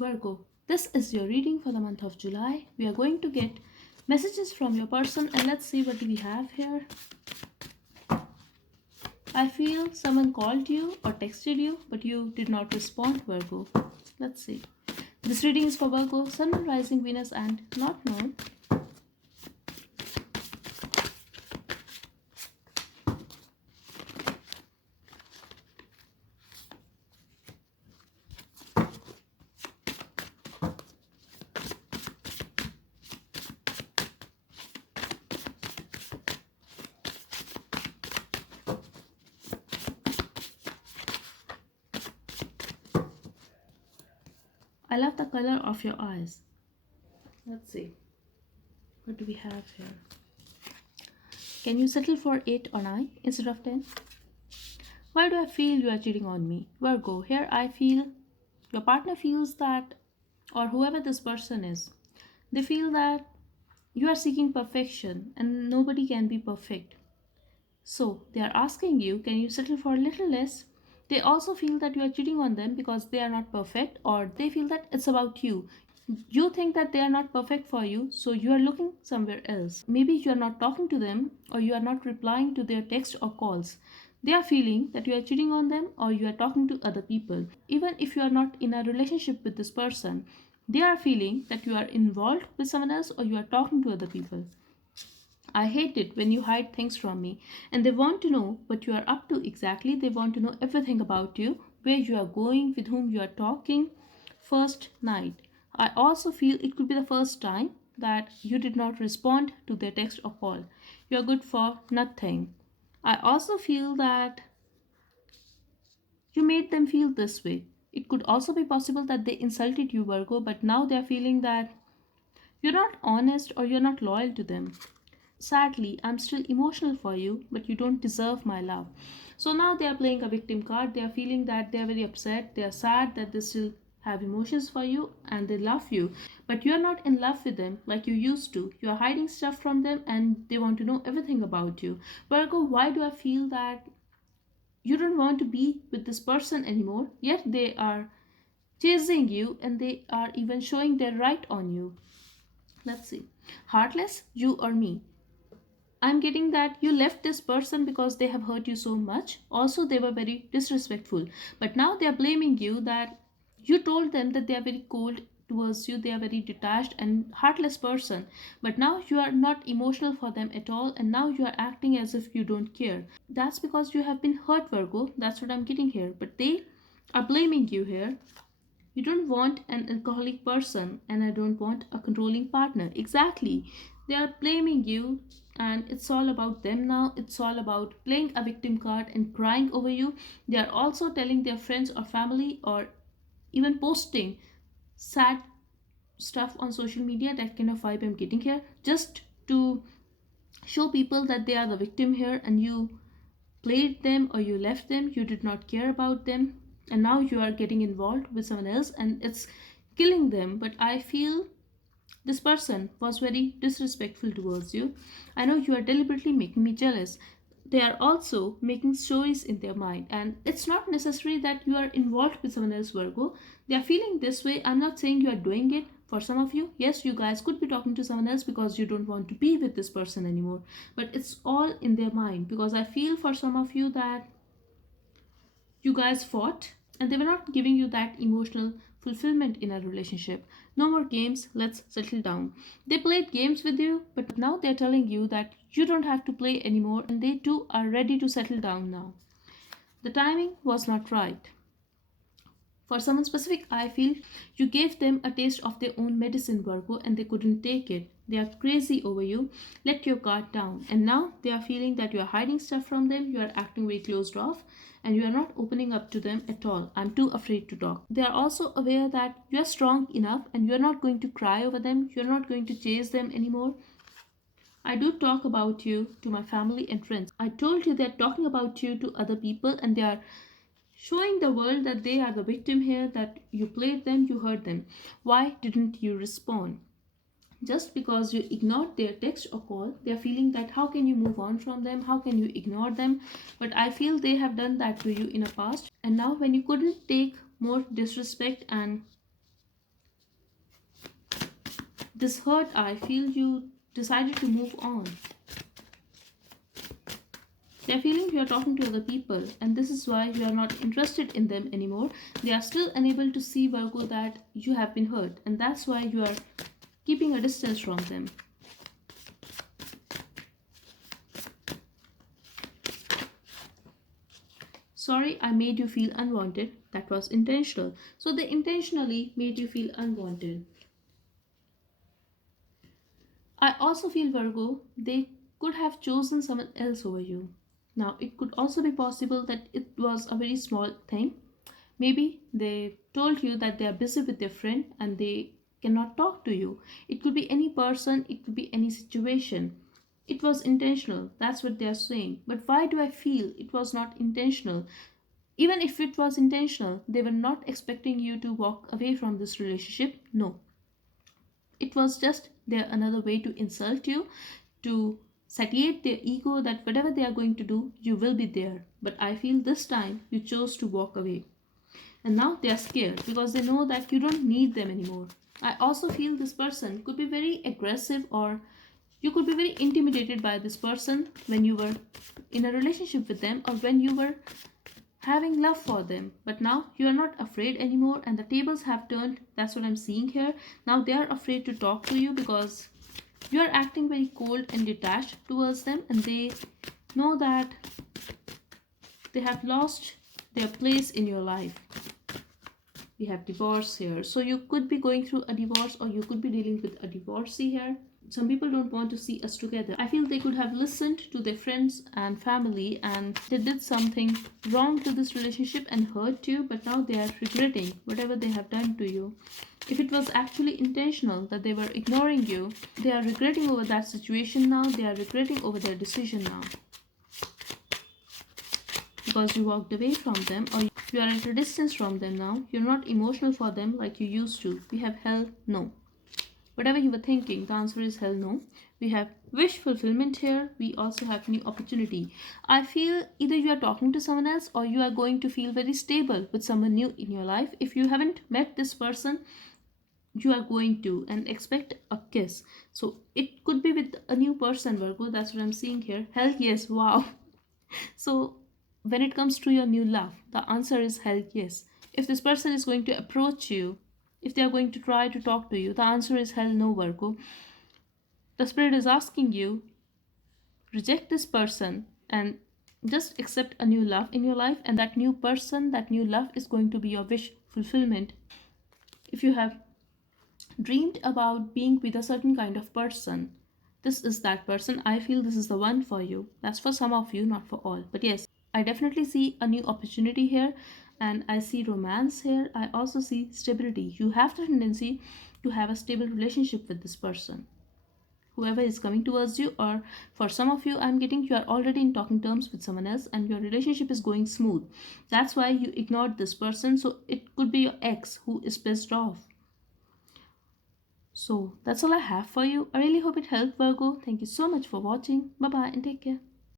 Virgo, this is your reading for the month of July. We are going to get messages from your person and let's see what do we have here. I feel someone called you or texted you, but you did not respond, Virgo. Let's see. This reading is for Virgo, Sun, Moon, Rising, Venus, and not known. I love the color of your eyes. Let's see. What do we have here? Can you settle for 8 or 9 instead of 10? Why do I feel you are cheating on me? Virgo, here I feel your partner feels that, or whoever this person is, they feel that you are seeking perfection and nobody can be perfect. So they are asking you, can you settle for a little less? They also feel that you are cheating on them because they are not perfect, or they feel that it's about you. You think that they are not perfect for you, so you are looking somewhere else. Maybe you are not talking to them, or you are not replying to their text or calls. They are feeling that you are cheating on them or you are talking to other people. Even if you are not in a relationship with this person, they are feeling that you are involved with someone else or you are talking to other people. I hate it when you hide things from me, and they want to know what you are up to exactly. They want to know everything about you, where you are going, with whom you are talking. First night. I also feel it could be the first time that you did not respond to their text or call. You are good for nothing. I also feel that you made them feel this way. It could also be possible that they insulted you, Virgo, but now they are feeling that you're not honest or you're not loyal to them. Sadly, I'm still emotional for you, but you don't deserve my love. So now they are playing a victim card. They are feeling that they are very upset. They are sad that they still have emotions for you and they love you. But you are not in love with them like you used to. You are hiding stuff from them and they want to know everything about you. Virgo, why do I feel that you don't want to be with this person anymore? Yet they are chasing you and they are even showing their right on you. Let's see. Heartless, you or me? I'm getting that you left this person because they have hurt you so much. Also, they were very disrespectful. But now they are blaming you that you told them that they are very cold towards you, they are very detached and heartless person. But now you are not emotional for them at all, and now you are acting as if you don't care. That's because you have been hurt, Virgo. That's what I'm getting here. But they are blaming you here. You don't want an alcoholic person, and I don't want a controlling partner. Exactly. They are blaming you, and it's all about them now. It's all about playing a victim card and crying over you. They are also telling their friends or family, or even posting sad stuff on social media. That kind of vibe I'm getting here, just to show people that they are the victim here and you played them or you left them, you did not care about them, and now you are getting involved with someone else and it's killing them. But I feel this person was very disrespectful towards you. I know you are deliberately making me jealous. They are also making stories in their mind, and it's not necessary that you are involved with someone else, Virgo. They are feeling this way. I'm not saying you are doing it. For some of you, yes, you guys could be talking to someone else because you don't want to be with this person anymore, but it's all in their mind. Because I feel for some of you that you guys fought and they were not giving you that emotional fulfillment in a relationship. No more games, let's settle down. They played games with you, but now they're telling you that you don't have to play anymore and they too are ready to settle down now. The timing was not right. For someone specific, I feel you gave them a taste of their own medicine, Virgo, and they couldn't take it. They are crazy over you. Let your guard down. And now they are feeling that you are hiding stuff from them, you are acting very closed off, and you are not opening up to them at all. I'm too afraid to talk. They are also aware that you are strong enough and you are not going to cry over them, you are not going to chase them anymore. I do talk about you to my family and friends. I told you they're talking about you to other people and they are showing the world that they are the victim here, that you played them, you hurt them. Why didn't you respond? Just because you ignored their text or call, they are feeling that how can you move on from them? How can you ignore them? But I feel they have done that to you in the past. And now, when you couldn't take more disrespect and this hurt, I feel you decided to move on. They're feeling you are talking to other people, and this is why you are not interested in them anymore. They are still unable to see, Virgo, that you have been hurt, and that's why you are keeping a distance from them. Sorry, I made you feel unwanted. That was intentional. So they intentionally made you feel unwanted. I also feel, Virgo, they could have chosen someone else over you. Now, it could also be possible that it was a very small thing. Maybe they told you that they are busy with their friend and they cannot talk to you. It could be any person, it could be any situation. It was intentional. That's what they are saying. But why do I feel it was not intentional? Even if it was intentional, they were not expecting you to walk away from this relationship. No. It was just their another way to insult you, to satiate their ego that whatever they are going to do, you will be there. But I feel this time you chose to walk away. And now they are scared because they know that you don't need them anymore. I also feel this person could be very aggressive, or you could be very intimidated by this person when you were in a relationship with them, or when you were having love for them. But now you are not afraid anymore, and the tables have turned. That's what I'm seeing here. Now they are afraid to talk to you because you are acting very cold and detached towards them, and they know that they have lost their place in your life. We have divorce here. So you could be going through a divorce, or you could be dealing with a divorcee here. Some people don't want to see us together. I feel they could have listened to their friends and family, and they did something wrong to this relationship and hurt you, but now they are regretting whatever they have done to you. If it was actually intentional that they were ignoring you, they are regretting over that situation now. They are regretting over their decision now. Because you walked away from them, or you are at a distance from them now. You're not emotional for them like you used to. We have hell no. Whatever you were thinking, the answer is hell no. We have wish fulfillment here. We also have new opportunity. I feel either you are talking to someone else, or you are going to feel very stable with someone new in your life. If you haven't met this person, you are going to and expect a kiss. So it could be with a new person, Virgo. That's what I'm seeing here. Hell yes, wow. So when it comes to your new love, the answer is hell yes. If this person is going to approach you, if they are going to try to talk to you, the answer is hell no, Virgo. The spirit is asking you, reject this person and just accept a new love in your life, and that new person, that new love is going to be your wish fulfillment. If you have dreamed about being with a certain kind of person, this is that person. I feel this is the one for you. That's for some of you, not for all. But yes, I definitely see a new opportunity here, and I see romance here. I also see stability. You have the tendency to have a stable relationship with this person, whoever is coming towards you, or for some of you, I'm getting you are already in talking terms with someone else and your relationship is going smooth. That's why you ignored this person. So it could be your ex who is pissed off. So that's all I have for you. I really hope it helped, Virgo. Thank you so much for watching. Bye bye and take care.